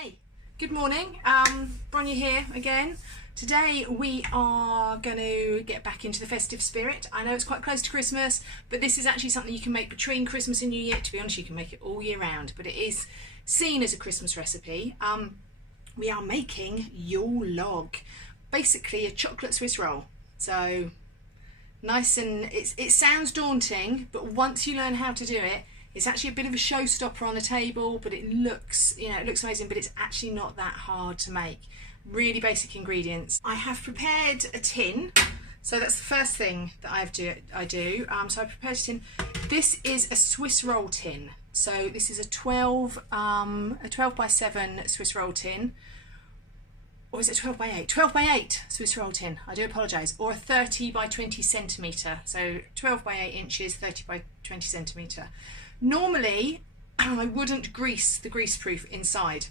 Hey, good morning. Bronya here again. Today we are going to get back into the festive spirit. I know it's quite close to Christmas, but this is actually something you can make between Christmas and New Year. To be honest, you can make it all year round, but it is seen as a Christmas recipe. We are making Yule Log, basically a chocolate Swiss roll. So nice, and it sounds daunting, but once you learn how to do it, it's actually a bit of a showstopper on the table, but it looks, it looks amazing, but it's actually not that hard to make. Really basic ingredients. I have prepared a tin, so that's the first thing that I do. So I prepared a tin. This is a Swiss roll tin. So this is a 12 by 7 Swiss roll tin. Or is it 12 by 8? 12 by 8 Swiss roll tin, I do apologise. Or a 30 by 20 centimetre. So 12 by 8 inches, 30 by 20 centimetre. Normally, I wouldn't grease the greaseproof inside.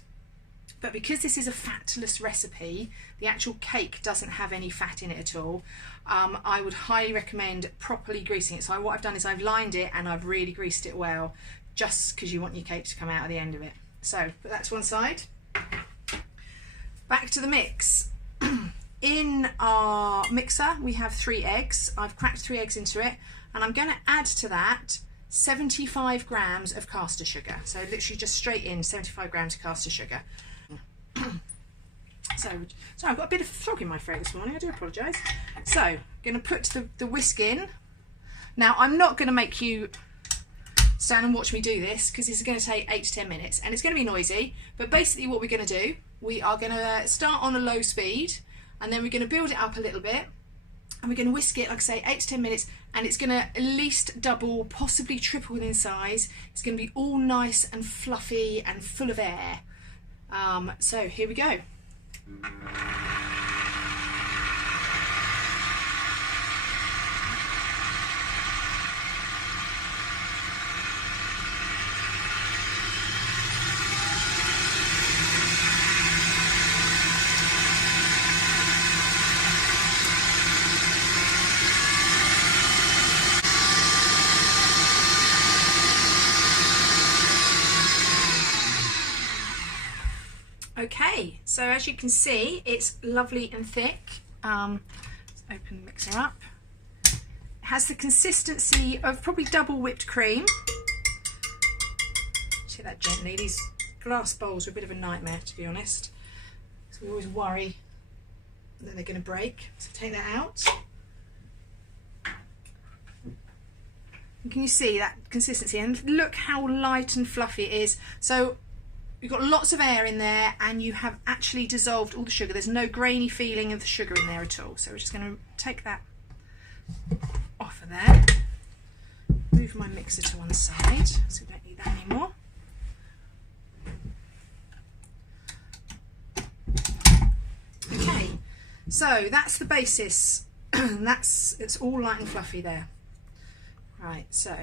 But because this is a fatless recipe, the actual cake doesn't have any fat in it at all, I would highly recommend properly greasing it. So what I've done is I've lined it and I've really greased it well, just because you want your cake to come out at the end of it. So put that to one side. Back to the mix. In our mixer we have 3 eggs. I've cracked 3 eggs into it, and I'm going to add to that 75 grams of caster sugar. So literally just straight in 75 grams of caster sugar. So I've got a bit of frog in my throat this morning, I do apologise. So I'm going to put the whisk in. Now I'm not going to make you stand and watch me do this, because this is going to take 8 to 10 minutes and it's going to be noisy, but basically what we're going to do, we are going to start on a low speed and then we're going to build it up a little bit, and we're going to whisk it, like I say, 8 to 10 minutes, and it's going to at least double, possibly triple in size. It's going to be all nice and fluffy and full of air. So here we go. Okay, so as you can see, it's lovely and thick. Let's open the mixer up. It has the consistency of probably double whipped cream. See that gently. These glass bowls are a bit of a nightmare, to be honest. So we always worry that they're going to break. So take that out. And can you see that consistency? And look how light and fluffy it is. So you've got lots of air in there, and you have actually dissolved all the sugar. There's no grainy feeling of the sugar in there at all. So we're just going to take that off of there. Move my mixer to one side, so we don't need that anymore. Okay, so that's the basis. It's all light and fluffy there. Right, so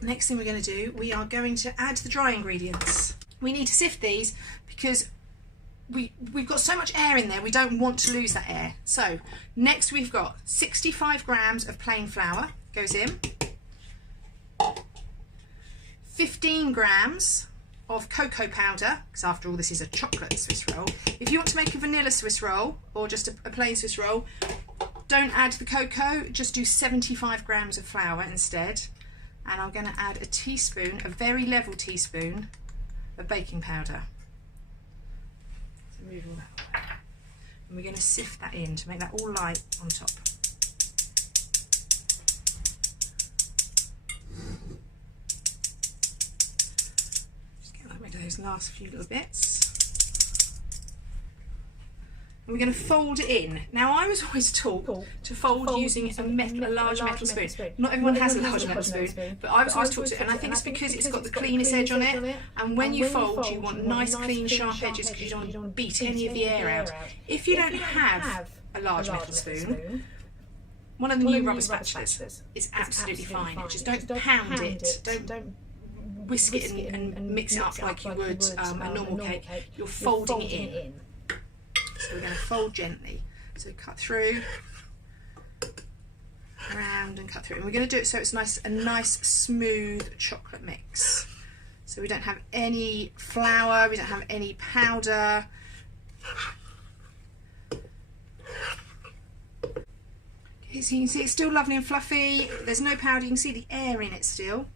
next thing we're going to do, we are going to add the dry ingredients. We need to sift these because we've got so much air in there, we don't want to lose that air. So next we've got 65 grams of plain flour goes in, 15 grams of cocoa powder, because after all this is a chocolate Swiss roll. If you want to make a vanilla Swiss roll or just a plain Swiss roll, don't add the cocoa, just do 75 grams of flour instead. And I'm going to add a teaspoon, a very level teaspoon of baking powder. So move all that away. And we're going to sift that in to make that all light on top. Just get rid of those last few little bits. And we're going to fold it in. Now I was always taught to fold using a large metal spoon. Not everyone has a large metal spoon, but I was always taught to, and I think it's because it's got the cleanest edge on it, and when you fold you want nice clean sharp edges because you don't want to beat any of the air out. If you don't have a large metal spoon, one of the new rubber spatulas is absolutely fine. Just don't pound it, don't whisk it and mix it up like you would a normal cake. You're folding it in. So we're going to fold gently. So cut through, around and cut through. And we're going to do it so it's a nice smooth chocolate mix. So we don't have any flour, we don't have any powder. Okay, so you can see it's still lovely and fluffy. There's no powder, you can see the air in it still,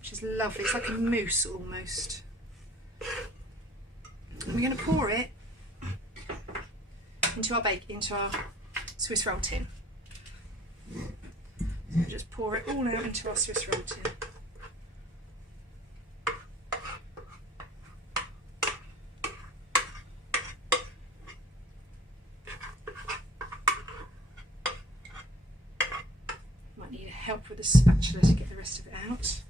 which is lovely. It's like a mousse almost. And we're going to pour it into our Swiss roll tin. So just pour it all out into our Swiss roll tin. Might need help with a spatula to get the rest of it out.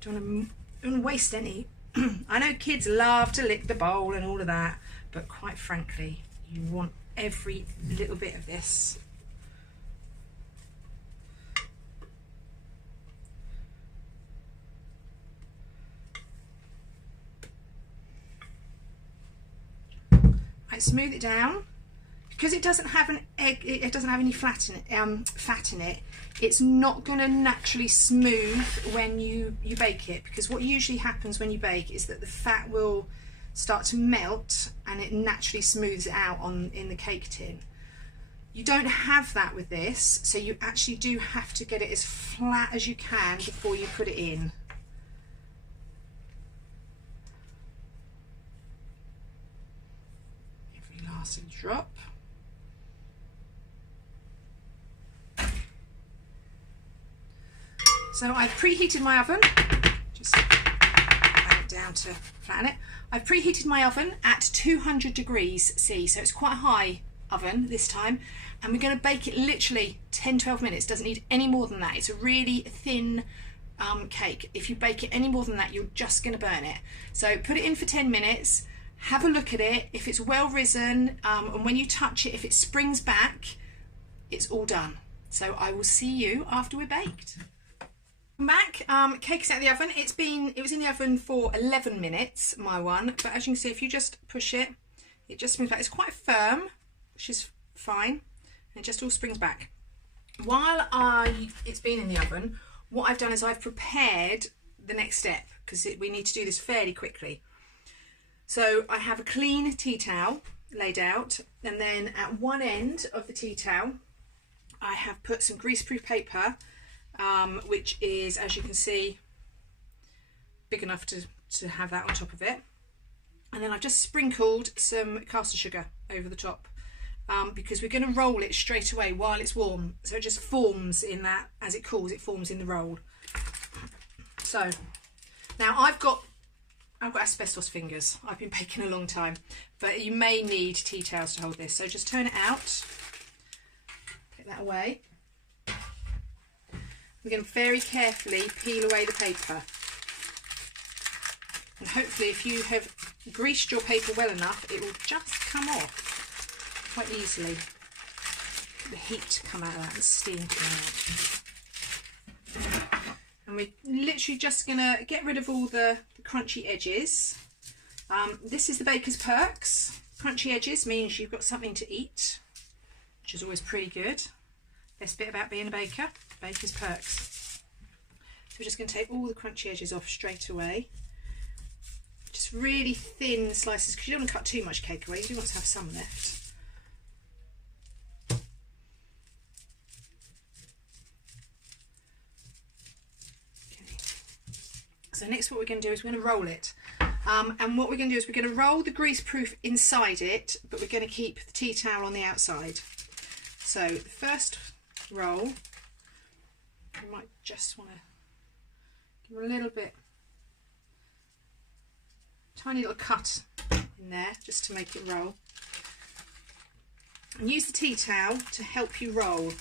Don't want to waste any. I know kids love to lick the bowl and all of that, but quite frankly, you want every little bit of this. I smooth it down. Because it doesn't have an egg, it doesn't have any fat in it, it's not going to naturally smooth when you bake it, because what usually happens when you bake is that the fat will start to melt and it naturally smooths it out in the cake tin. You don't have that with this, so you actually do have to get it as flat as you can before you put it in. Every last little drop. So I've preheated my oven, just add it down to flatten it. I've preheated my oven at 200 degrees C, so it's quite a high oven this time, and we're going to bake it literally 10-12 minutes. Doesn't need any more than that. It's a really thin cake. If you bake it any more than that, you're just going to burn it. So put it in for 10 minutes, have a look at it. If it's well risen, and when you touch it, if it springs back, it's all done. So I will see you after we're baked. Back, cake's out of the oven. It was in the oven for 11 minutes, my one, but as you can see, if you just push it, it just springs back. It's quite firm, which is fine, and it just all springs back. While it's been in the oven, what I've done is I've prepared the next step, because we need to do this fairly quickly. So I have a clean tea towel laid out, and then at one end of the tea towel I have put some greaseproof paper, which is, as you can see, big enough to have that on top of it. And then I've just sprinkled some caster sugar over the top, because we're going to roll it straight away while it's warm, so it just forms in that, as it cools, it forms in the roll. So now I've got asbestos fingers. I've been baking a long time, but you may need tea towels to hold this. So just turn it out, take that away. We're going to very carefully peel away the paper, and hopefully if you have greased your paper well enough, it will just come off quite easily. The heat come out of that, and steam come out. And we're literally just going to get rid of all the crunchy edges. This is the baker's perks. Crunchy edges means you've got something to eat, which is always pretty good. Best bit about being a baker. Baker's perks. So we're just going to take all the crunchy edges off straight away. Just really thin slices, because you don't want to cut too much cake away. You do want to have some left. Okay. So next what we're going to do is we're going to roll it. And what we're going to do is we're going to roll the greaseproof inside it, but we're going to keep the tea towel on the outside. So the first roll, you might just want to give a little bit, tiny little cut in there just to make it roll. And use the tea towel to help you roll,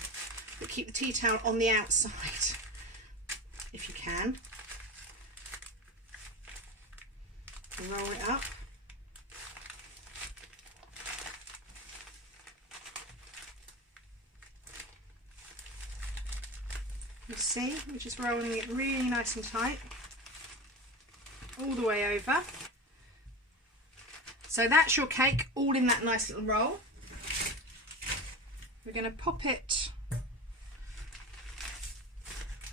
but keep the tea towel on the outside if you can. And roll it up. You see, we're just rolling it really nice and tight all the way over. So that's your cake all in that nice little roll. we're going to pop it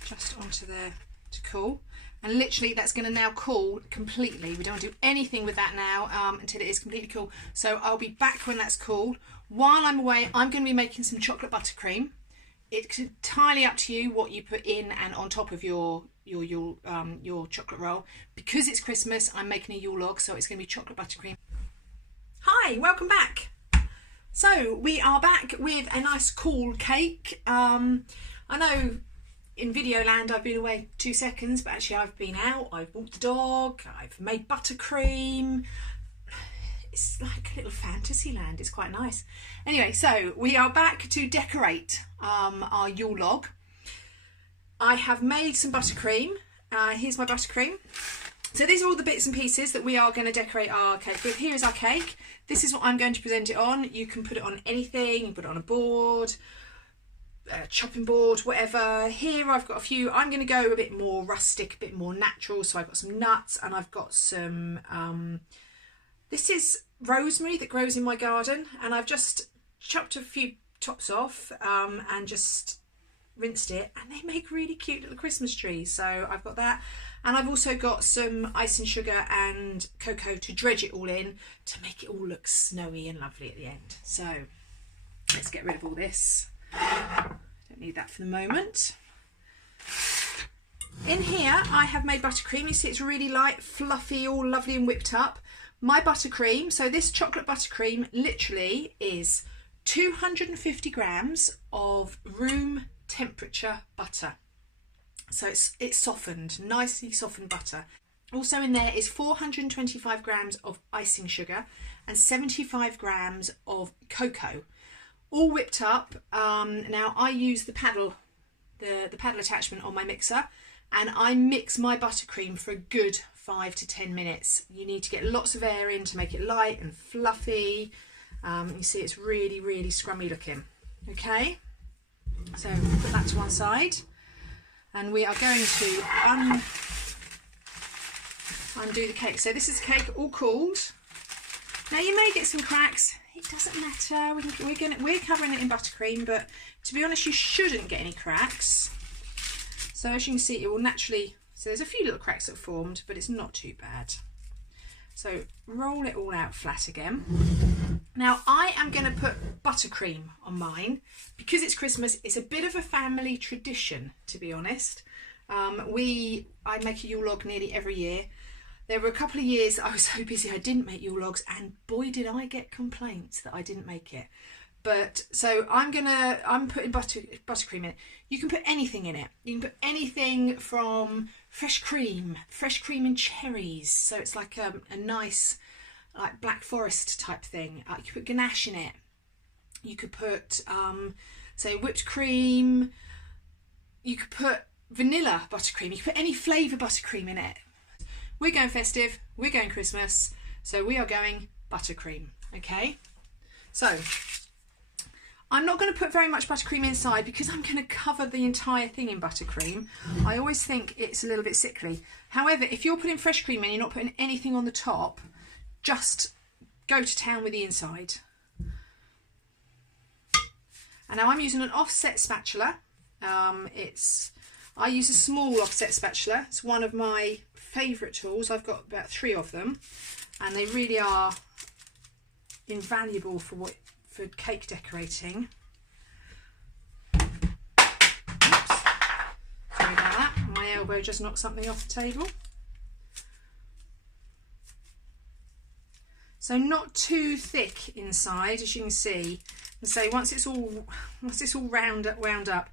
just onto there to cool. And literally that's going to now cool completely. We don't want to do anything with that now until it is completely cool. So I'll be back when that's cool. While I'm away, I'm going to be making some chocolate buttercream. It's entirely up to you what you put in and on top of your chocolate roll. Because it's Christmas, I'm making a Yule Log, so it's going to be chocolate buttercream. Hi, welcome back. So we are back with a nice cool cake. I know in video land I've been away 2 seconds, but actually I've been out, I've walked the dog, I've made buttercream. It's like a little fantasy land, it's quite nice. Anyway, so we are back to decorate our Yule Log. I have made some buttercream. Here's my buttercream. So these are all the bits and pieces that we are going to decorate our cake with. Here is our cake. This is what I'm going to present it on. You can put it on anything, you can put it on a board, a chopping board, whatever. Here I've got a few. I'm going to go a bit more rustic, a bit more natural. So I've got some nuts and I've got some, this is rosemary that grows in my garden, and I've just chopped a few tops off and just rinsed it, and they make really cute little Christmas trees. So I've got that, and I've also got some icing sugar and cocoa to dredge it all in to make it all look snowy and lovely at the end. So let's get rid of all this. Don't need that for the moment. In here I have made buttercream. You see it's really light, fluffy, all lovely and whipped up. My buttercream, so this chocolate buttercream literally is 250 grams of room temperature butter. So it's softened, nicely softened butter. Also in there is 425 grams of icing sugar and 75 grams of cocoa, all whipped up. Now I use the paddle attachment on my mixer, and I mix my buttercream for a good 5 to 10 minutes. You need to get lots of air in to make it light and fluffy. You see it's really, really scrummy looking. Okay, so put that to one side, and we are going to undo the cake. So this is the cake all cooled. Now you may get some cracks. It doesn't matter. We're covering it in buttercream, but to be honest, you shouldn't get any cracks. So as you can see, it will naturally. So there's a few little cracks that have formed, but it's not too bad. So roll it all out flat again. Now I am going to put buttercream on mine because it's Christmas. It's a bit of a family tradition, to be honest. I make a Yule Log nearly every year. There were a couple of years I was so busy I didn't make Yule Logs, and boy did I get complaints that I didn't make it. But so I'm putting buttercream in it. You can put anything in it. You can put anything from fresh cream and cherries. So it's like a nice like Black Forest type thing. You could put ganache in it. You could put say whipped cream. You could put vanilla buttercream. You could put any flavour buttercream in it. We're going festive. We're going Christmas. So we are going buttercream. Okay. So I'm not going to put very much buttercream inside because I'm going to cover the entire thing in buttercream. I always think it's a little bit sickly. However, if you're putting fresh cream in, you're not putting anything on the top, just go to town with the inside. And now I'm using an offset spatula. I use a small offset spatula. It's one of my favourite tools. I've got about 3 of them, and they really are invaluable for cake decorating. Oops. Sorry about that. My elbow just knocked something off the table. So not too thick inside, as you can see. And so once it's all wound up,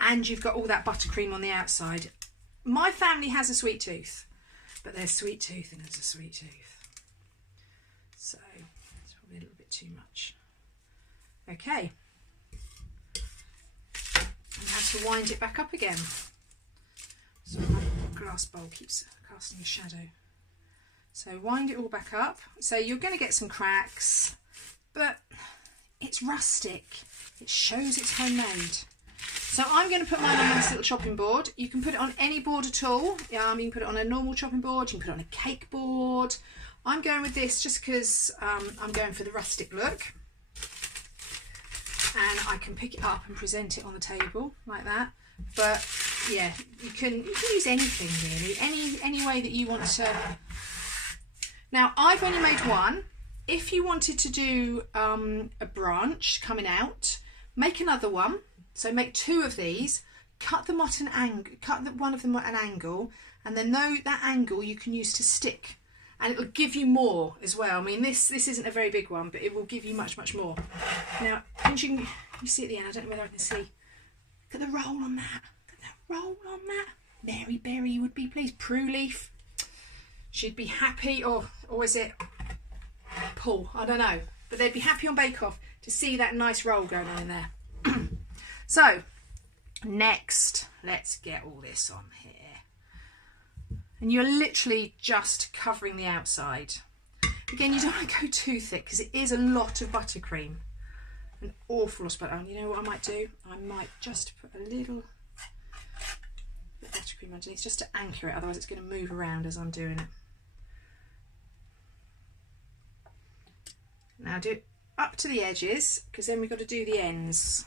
and you've got all that buttercream on the outside. My family has a sweet tooth, but there's sweet tooth and there's a sweet tooth. So it's probably a little bit too much. Okay, and have to wind it back up again. So my glass bowl keeps casting a shadow. So wind it all back up. So you're going to get some cracks, but it's rustic. It shows it's homemade. So I'm going to put mine on this little chopping board. You can put it on any board at all. You can put it on a normal chopping board. You can put it on a cake board. I'm going with this just because I'm going for the rustic look. and I can pick it up and present it on the table like that. But yeah, you can use anything really, any way that you want to. Now I've only made one. If you wanted to do a branch coming out, make another one. So make 2 of these, cut them at an angle, one of them at an angle, and then that angle you can use to stick, and it'll give you more as well. I mean, this isn't a very big one, but it will give you much more. Now, you see at the end, I don't know whether I can see. Look at the roll on that. Look at that roll on that. Mary Berry would be pleased. Prue Leaf, she'd be happy, or is it Paul? I don't know, but they'd be happy on Bake Off to see that nice roll going on in there. So next, let's get all this on here. And you're literally just covering the outside. Again, you don't want to go too thick because it is a lot of buttercream. An awful lot of butter. You know what I might do? I might just put a little bit of buttercream underneath just to anchor it, otherwise it's going to move around as I'm doing it. Now do it up to the edges, because then we've got to do the ends.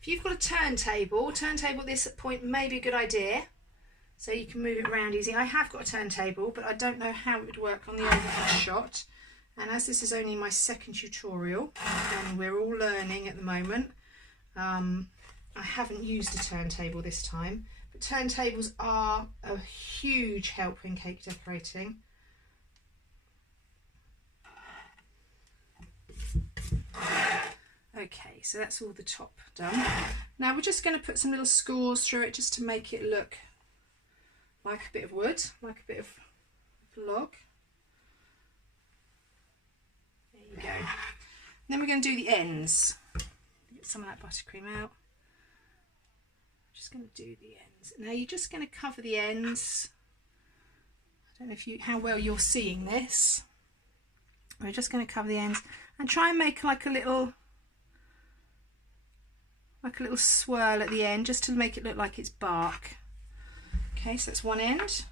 If you've got a turntable at this point may be a good idea, so you can move it around easy. I have got a turntable, but I don't know how it would work on the overhead shot. And as this is only my second tutorial, and we're all learning at the moment, I haven't used a turntable this time. But turntables are a huge help in cake decorating. Okay, so that's all the top done. Now we're just going to put some little scores through it just to make it look like a bit of wood, like a bit of log. There you go. Then we're going to do the ends. Get some of that buttercream out. Just going to do the ends. Now you're just going to cover the ends. I don't know how well you're seeing this. We're just going to cover the ends and try and make like a little swirl at the end, just to make it look like it's bark. Okay, so that's one end.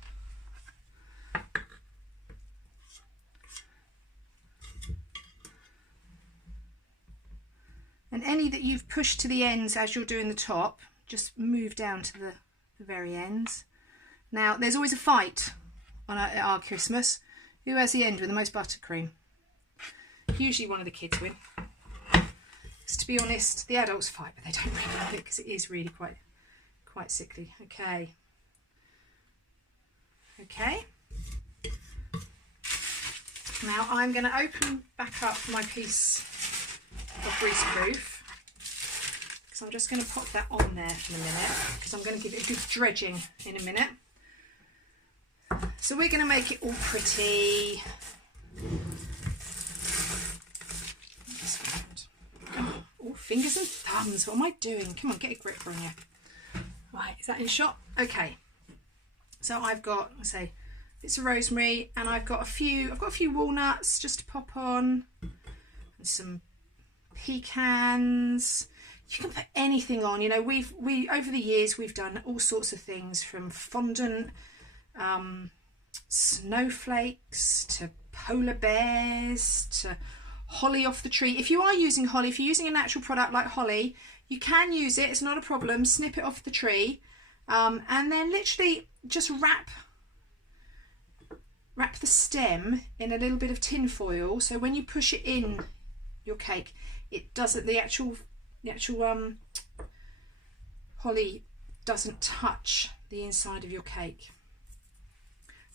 And any that you've pushed to the ends as you're doing the top, just move down to the very ends. Now, there's always a fight at our Christmas. Who has the end with the most buttercream? Usually one of the kids win. To be honest, the adults fight, but they don't really like it because it is really quite sickly. Okay. Now I'm going to open back up my piece of greaseproof, because I'm just going to pop that on there in a minute, because I'm going to give it a good dredging in a minute. So we're going to make it all pretty. Oh, fingers and thumbs, what am I doing? Come on, get a grip on you. Right, is that in shot? Okay. So I've got, let's say, bits of rosemary, and I've got a few walnuts just to pop on, and some pecans. You can put anything on. You know, we over the years we've done all sorts of things, from fondant, snowflakes, to polar bears, to holly off the tree. If you are using holly, if you're using a natural product like holly, you can use it, it's not a problem. Snip it off the tree, and then literally just wrap the stem in a little bit of tin foil, so when you push it in your cake, it doesn't, the actual holly doesn't touch the inside of your cake.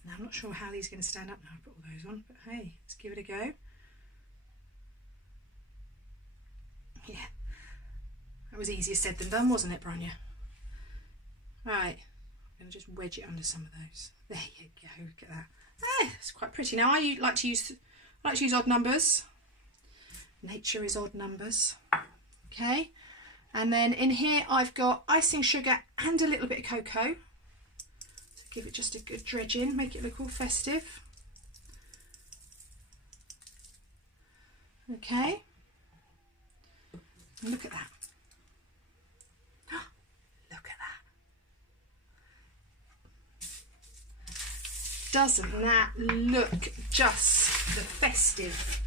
Now I'm not sure how these are going to stand up now I put all those on, but hey, let's give it a go. Yeah, that was easier said than done, wasn't it, Bronya? Right, I'm going to just wedge it under some of those. There you go, look at that. Ah, it's quite pretty. Now I like to use odd numbers. Nature is odd numbers. Okay, and then in here I've got icing sugar and a little bit of cocoa. So give it just a good dredge in, make it look all festive. Okay. Look at that. Look at that. Doesn't that look just the festive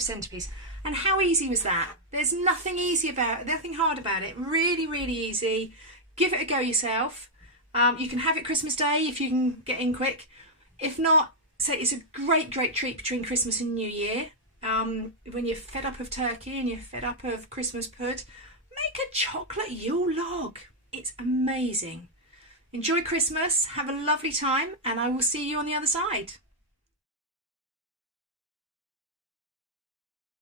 centerpiece? And how easy was that? There's nothing hard about it. Really, really easy. Give it a go yourself. You can have it Christmas Day if you can get in quick. If not, so it's a great treat between Christmas and New Year. When you're fed up of turkey and you're fed up of Christmas pud, make a chocolate Yule log. It's amazing. Enjoy Christmas, have a lovely time, and I will see you on the other side.